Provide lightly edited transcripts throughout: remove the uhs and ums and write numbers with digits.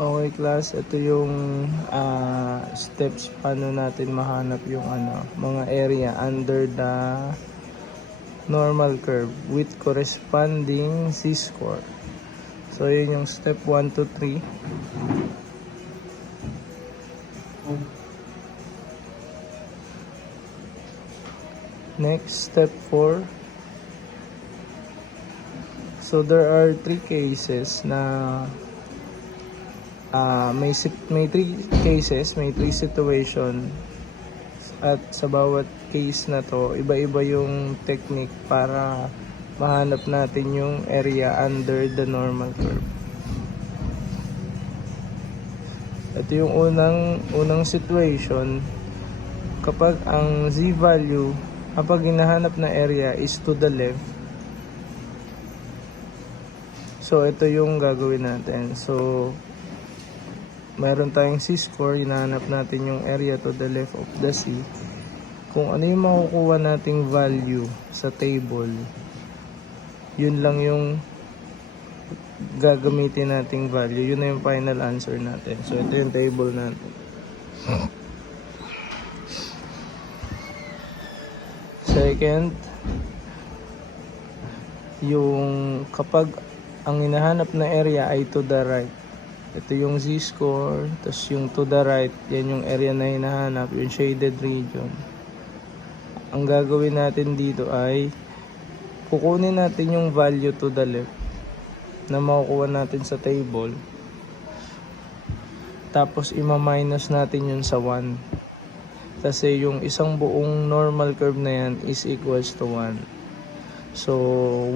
Okay class, ito yung steps paano natin mahanap yung mga area under the normal curve with corresponding z-score. So yun yung step 1 to 3. Next, step 4. So there are 3 cases na may 3 cases, may 3 situation, at sa bawat case na to, iba-iba yung technique para mahanap natin yung area under the normal curve. Ito yung unang situation. Kapag ang z value, kapag hinahanap na area is to the left, so ito yung gagawin natin. So meron tayong z-score, hinahanap natin yung area to the left of the c. Kung ano yung makukuha nating value sa table, yun lang yung gagamitin nating value. Yun na yung final answer natin. So ito yung table natin. Second, yung kapag ang hinahanap na area ay to the right, ito yung z-score, tapos yung to the right, yan yung area na hinahanap, yung shaded region. Ang gagawin natin dito ay kukunin natin yung value to the left na makukuha natin sa table, tapos ima-minus natin yun sa 1, kasi yung isang buong normal curve na yan is equals to 1. So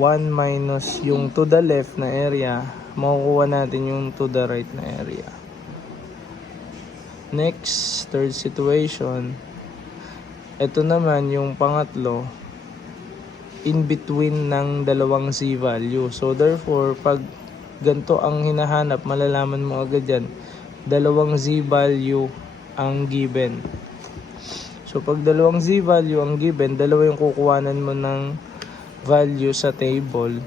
1 minus yung to the left na area, makukuha natin yung to the right na area. Next, third situation, ito naman yung pangatlo, in between ng dalawang z value. So therefore, pag ganito ang hinahanap, malalaman mo agad yan, dalawang z value ang given. So pag dalawang z value ang given, dalawa yung kukuhanan mo ng value sa table.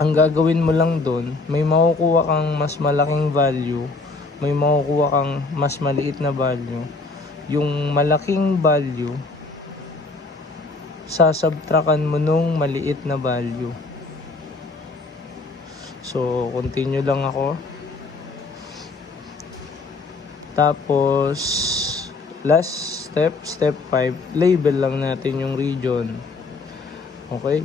Ang gagawin mo lang doon, may makukuha kang mas malaking value, may makukuha kang mas maliit na value. Yung malaking value, sasubtrakan mo nung maliit na value. So continue lang ako. Tapos last step, step 5, label lang natin yung region. Okay?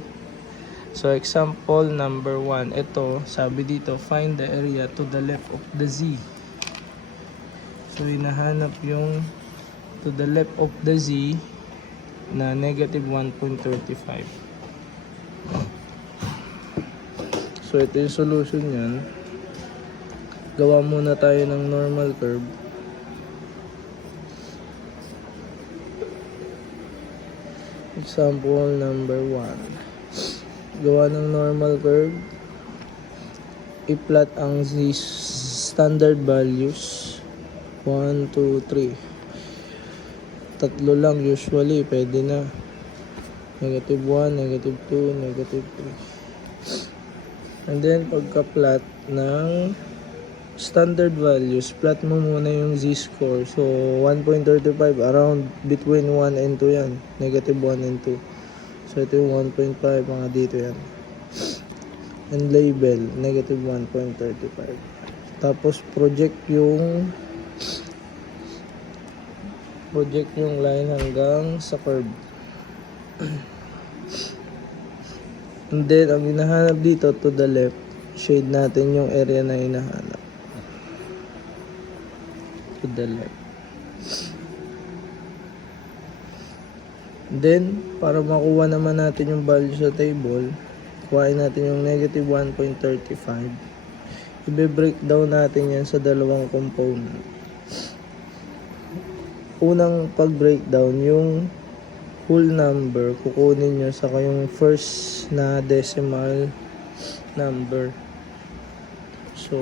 So example number 1, ito sabi dito, find the area to the left of the z. So hinahanap yung to the left of the z na negative 1.35. So ito yung solution yan. Gawa muna tayo ng normal curve. Example number 1. Gawa ng normal curve. I-plot ang z standard values. 1, 2, 3. Tatlo lang usually, pwede na. Negative 1, negative 2, negative 3. And then pagka-plot ng standard values, plot mo muna yung z-score. So 1.35, around between 1 and 2 yan. Negative 1 and 2. So ito yung 1.5, mga dito yan. And label, negative 1.35. Tapos project yung line hanggang sa curve. And then ang hinahanap dito to the left, shade natin yung area na hinahanap. To the left. Then, para makuha naman natin yung value sa table, kuhain natin yung negative 1.35. Ibe-breakdown natin yan sa dalawang component. Unang pag-breakdown, yung whole number, kukunin nyo saka yung first na decimal number. So,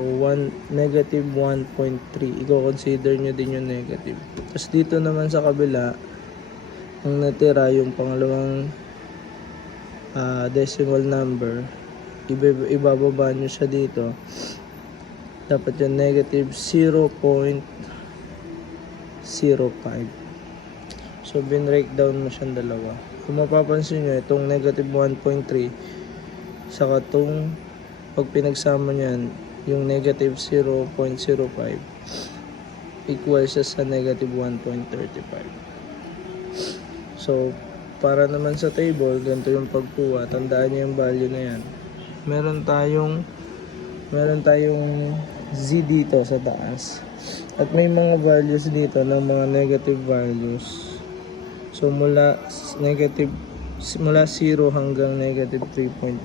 negative 1.3. I-consider nyo din yung negative. Tapos dito naman sa kabila, ang natira yung pangalawang decimal number, ibababa nyo siya dito. Dapat yung negative 0.05. So, bin-breakdown mo siyang dalawa. Kung mapapansin nyo, itong negative 1.3, saka itong pag pinagsama niyan, yung negative 0.05, equal siya sa negative 1.35. So, para naman sa table, ganito yung pagkuha. Tandaan niyo yung value na yan. Meron tayong z dito sa taas. At may mga values dito ng mga negative values. So, mula 0 hanggang negative 3.9.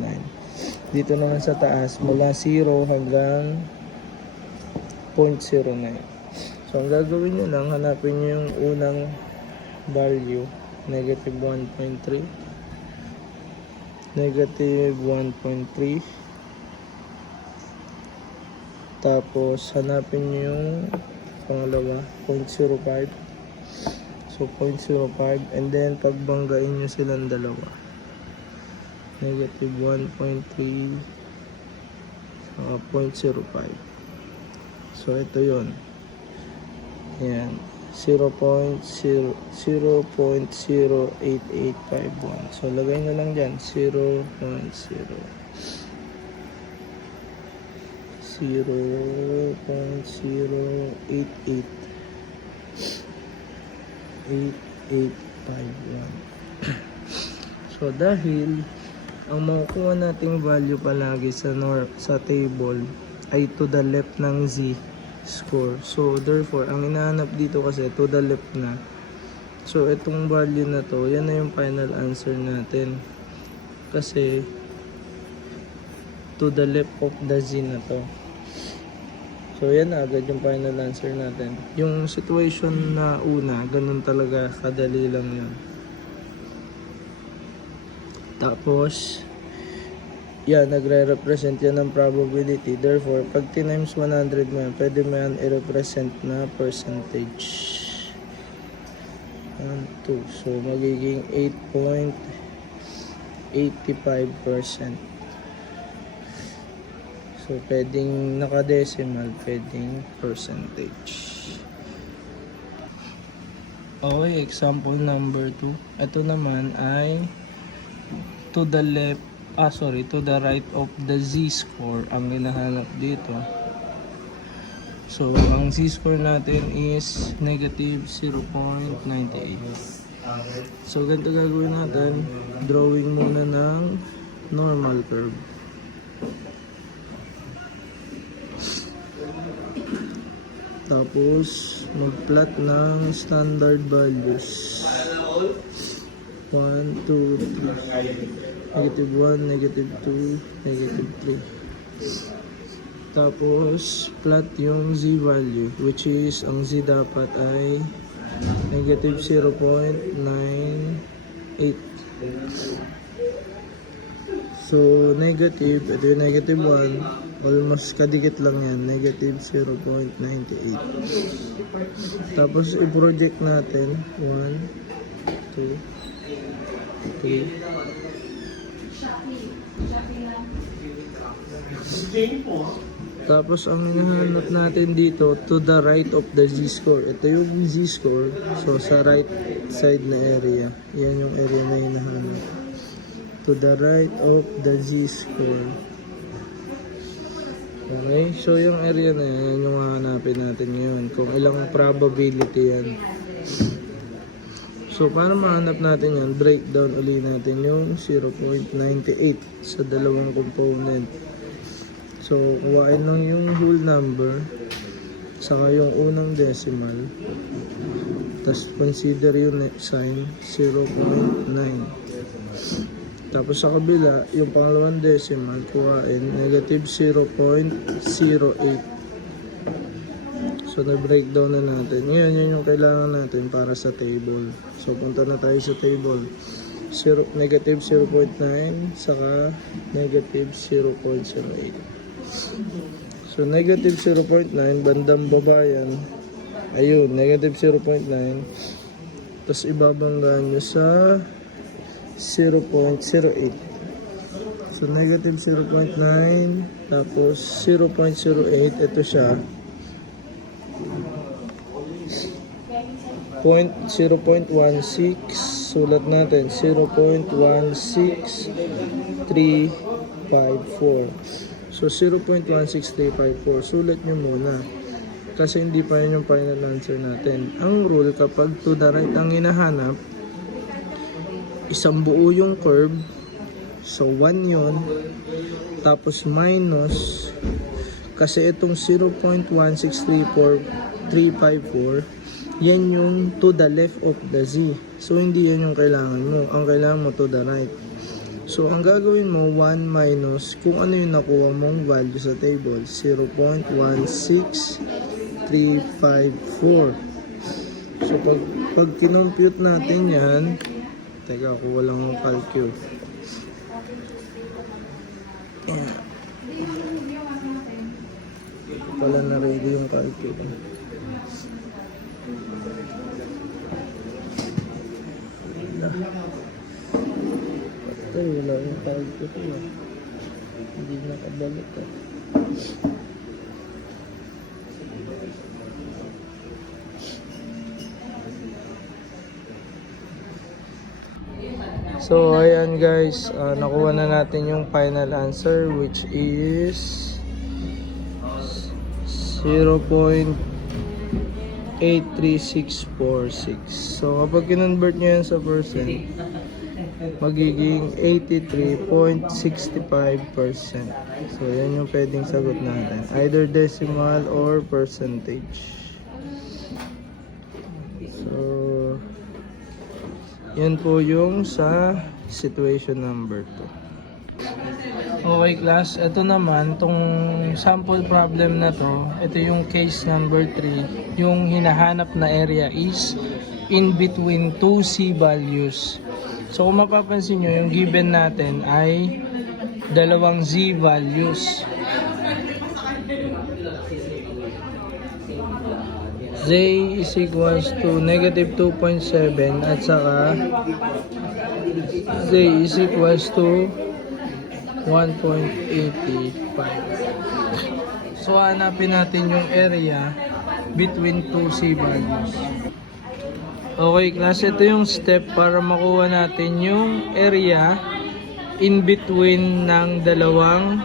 Dito naman sa taas, mula 0 hanggang 0.09. So, ang gagawin nyo lang, hanapin nyo yung unang value, negative 1.3. Negative 1.3. Tapos, hanapin nyo yung pangalawa, 0.05. So, 0.05. And then, pagbanggain nyo silang dalawa. Negative 1.3 saka 0.05. So, ito yun. Ayan. 0.08851. So, lagay nyo lang dyan. 0.08851. So, dahil ang makukuha nating value palagi sa table ay to the left ng z score. So, therefore, ang inahanap dito kasi to the left na. So, itong value na to, yan na yung final answer natin. Kasi, to the left of the z na to. So, yan na agad yung final answer natin. Yung situation na una, ganun talaga, kadali lang yun. Tapos, yan, nagre-represent yan ng probability. Therefore, pag times 100 mo yan, pwede mo yan i-represent na percentage. 1, 2. So, magiging 8.85%. So, pwedeng naka-decimal, pwedeng percentage. Okay, example number 2. Ito naman ay to the left, to the right of the z-score ang hinahanap dito. So, ang z-score natin is negative 0.98. So, ganito gagawin natin. Drawing muna ng normal curve. Tapos, mag-plot ng standard values. 1, 2, 3. Negative 1, negative 2, negative 3. Tapos, plot yung z value, which is, ang z dapat ay negative 0.98. So, negative, ito yung negative 1. Almost kadikit lang yan, negative 0.98. Tapos, i-project natin, 1, 2, 3. Tapos, ang hinahanap natin dito, to the right of the z-score. Ito yung z-score. So, sa right side na area. Yan yung area na hinahanap. To the right of the z-score. Okay, so yung area na yan, yung hahanapin natin ngayon. Kung ilang probability yan. So, para mahanap natin yan, breakdown uli natin yung 0.98 sa dalawang component. So, kuhain lang yung whole number, saka yung unang decimal. Tapos, consider yung sign, 0.9. Tapos sa kabila, yung pangalawang decimal, kuhain, negative 0.08. So, na-breakdown na natin. Ngayon, yun yung kailangan natin para sa table. So, punta na tayo sa table. Negative 0.9, saka negative 0.08. So, negative 0.9, bandang baba yan. Ayun, negative 0.9. Tapos, ibabanggaan nyo sa 0.08. So, negative 0.9, tapos 0.08, ito siya. 0.16, sulat natin, 0.16354. So, 0.16354, sulat nyo muna. Kasi hindi pa yun yung final answer natin. Ang rule, kapag to the right ang hinahanap, isang buo yung curve. So, 1 yun. Tapos, minus. Kasi itong 0.1634354, yan yung to the left of the z. So, hindi yan yung kailangan mo. Ang kailangan mo to the right. So, ang gagawin mo, 1 minus, kung ano yung nakuha mong value sa table, 0.16354. So, pag kinompute natin yan, teka, kuha lang ang calcul. Ayan. Pala na ready yung calcul. Wala yung calcul. Hindi nakabalik. So ayan guys, nakuha na natin yung final answer, which is 0.83646. So kapag kinonvert nyo yan sa percent, magiging 83.65%. So yan yung pwedeng sagot natin, either decimal or percentage. So yan po yung sa situation number 2. Okay class, ito naman, tong sample problem na to, ito yung case number 3. Yung hinahanap na area is in between two C values. So kung mapapansin nyo, yung given natin ay dalawang Z values. Z is equals to negative 2.7 at saka Z is equals to 1.85. So hanapin natin yung area between two C values. Okay class, ito yung step para makuha natin yung area in between ng dalawang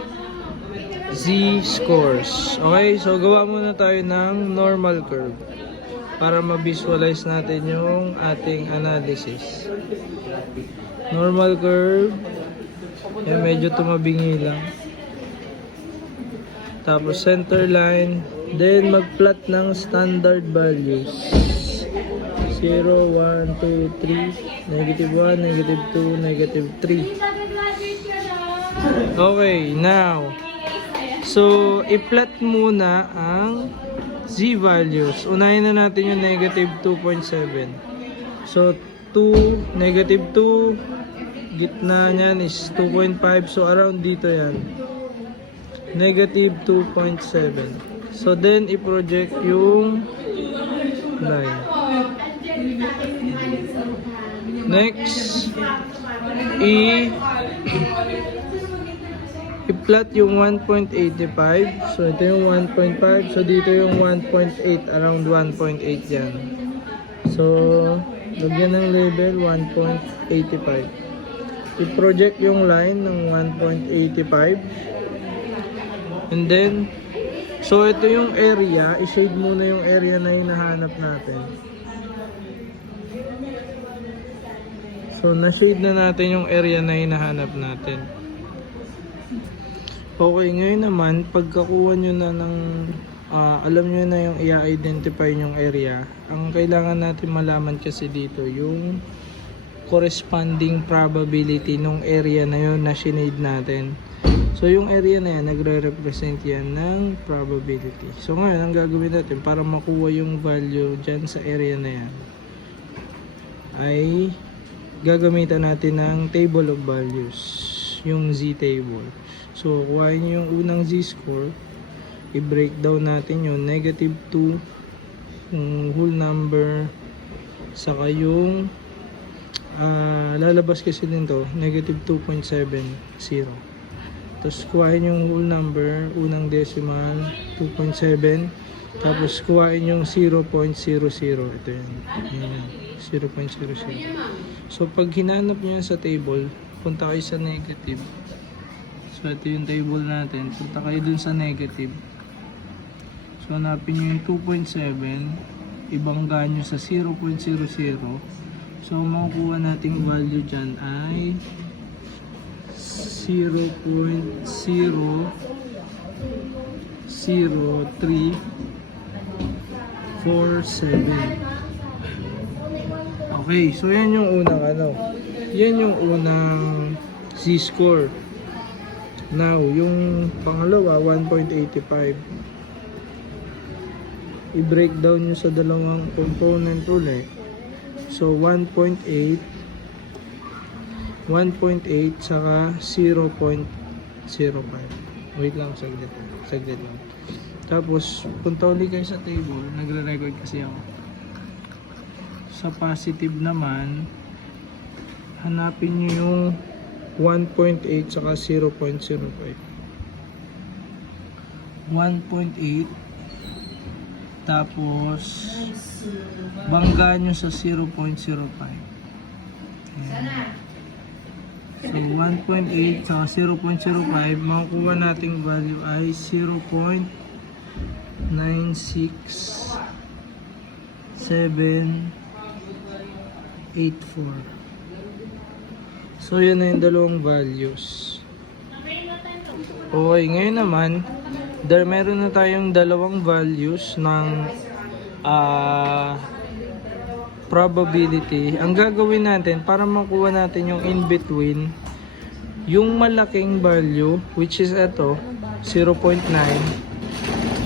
Z scores. Okay, so gawa muna tayo ng normal curve para ma-visualize natin yung ating analysis. Normal curve, yan, medyo tumabingi lang. Tapos center line, then mag-plot ng standard values. 0, 1, 2, 3, negative 1, negative 2, negative 3. Okay, now, so, i-plot muna ang Z values. Unahin na natin yung negative 2.7. So, 2, negative 2, gitna niyan is 2.5. So, around dito yan. Negative 2.7. So, then, i-project yung line. Next, i-plot yung 1.85. So, ito yung 1.5. So, dito yung 1.8. Around 1.8 yan. So, lagyan ng label 1.85. I-project yung line ng 1.85. And then, so ito yung area. I-shade muna yung area na hinahanap natin. So, na-shade na natin yung area na hinahanap natin. Okay, ngayon naman, pagkakuha nyo na ng, alam nyo na yung i-identify yung area, ang kailangan natin malaman kasi dito, yung corresponding probability ng area na yun na sinade natin. So, yung area na yan, nagre-represent yan ng probability. So, ngayon, ang gagawin natin para makuha yung value dyan sa area na yan, ay gagamitan natin ng table of values, yung Z table. So, kuhain nyo yung unang Z-score, i-breakdown natin yung negative 2, yung whole number, saka yung, lalabas kasi din to, negative 2.70. Tapos kuhain yung whole number, unang decimal, 2.7. Tapos kuhain yung 0.00. Ito yan. Yan. 0.00. So pag hinanap nyo yan sa table, punta kayo sa negative. So ito yung table natin. Punta kayo dun sa negative. So hanapin nyo yung 2.7. Ibangga nyo sa 0.00. So makukuha nating value dyan ay 0.00347. Okay, so yan yung unang yan yung unang z-score. Now, yung pangalawa 1.85. I-breakdown nyo sa dalawang component ulit. So 1.8 saka 0.05. Wait lang, saglit lang. Tapos punta ulit kayo sa table, nagre-record kasi ako. Sa positive naman, hanapin nyo yung 1.8 saka 0.05. 1.8 tapos bangga nyo sa 0.05. Ayan. So 1.8 saka 0.05, makukuha nating value ay 0.96784. So yun na yung dalawang values. Okay, ngayon naman meron na tayong dalawang values ng probability. Ang gagawin natin para makuha natin yung in between, yung malaking value which is ito 0.9,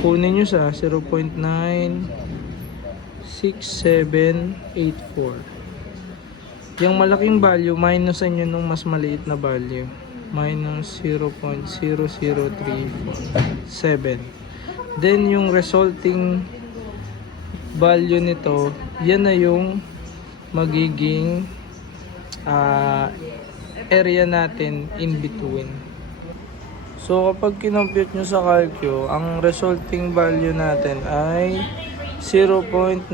kunin nyo sa 0.96784. Yung malaking value minusan nyo nung mas maliit na value, minus 0.00347. Then yung resulting value nito, yan na yung magiging area natin in between. So kapag kinompute nyo sa calcio, ang resulting value natin ay 0.96437.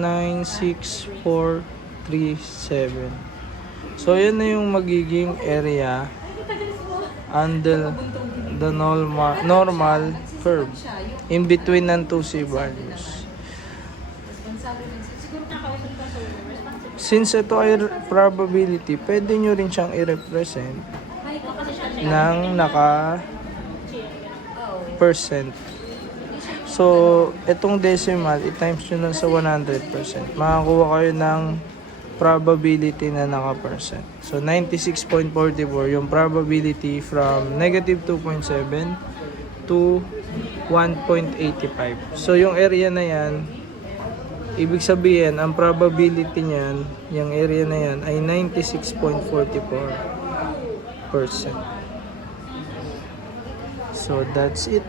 So yan na yung magiging area under the normal curve in between ng 2C values. Since ito ay probability, pwede nyo rin siyang i-represent ng naka-percent. So, itong decimal, i-times nyo lang sa 100%. Makakuha kayo ng probability na naka-percent. So, 96.44 yung probability from negative 2.7 to 1.85. So, yung area na yan, ibig sabihin, ang probability niyan, yung area na yan, ay 96.44%. So, that's it.